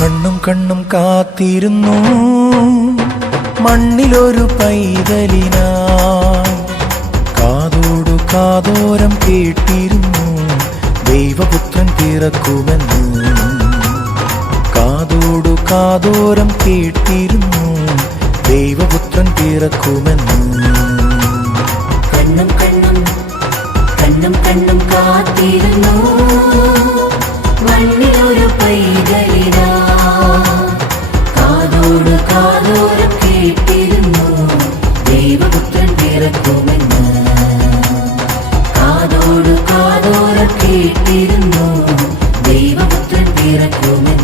കണ്ണും കണ്ണും കാത്തിരുന്നു മണ്ണിലൊരു പൈതലിനായി. കാതോടു കാതോരം കേട്ടിരുന്നു ദൈവപുത്രൻ പിറക്കുമെന്ന്. കാതോടു കാതോരം കേട്ടിരുന്നു ദൈവപുത്രൻ പിറക്കുമെന്ന്. കണ്ണും കണ്ണും കണ്ണും കണ്ണും കാത്തിരുന്നു മണ്ണിലൊരു പൈതലിനാ. കാതോട് കാതോരം കേട്ടിരുന്നു ദൈവപുത്രൻ പിറക്കുമെന്ന്. കാതോട് കാതോരം കേട്ടിരുന്നു ദൈവപുത്രൻ പിറക്കുമെന്ന്.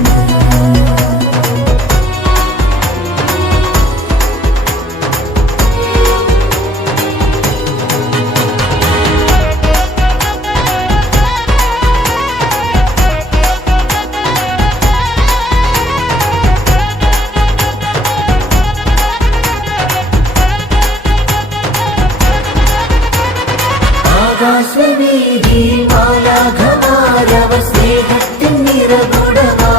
ആകാശവീതിയിൽ മാലാഖമാരവർ സ്നേഹത്തിൻ നിറകുടമാ.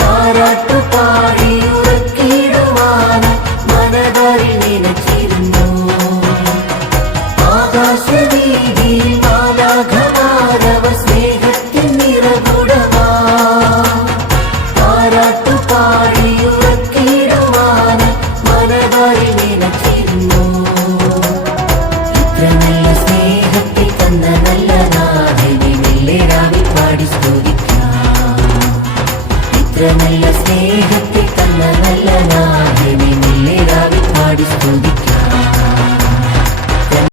താരാട്ടുപാടി ഉറക്കിടുവാൻ മനതാരിൽ നിലച്ചിരുന്നു. ആകാശവീതിയിൽ മാലാഖമാരവർ സ്നേഹത്തിൻ നിറകുടമാ. താരാട്ടുപാടി ഉറക്കിടുവാൻ മനതാരിൽ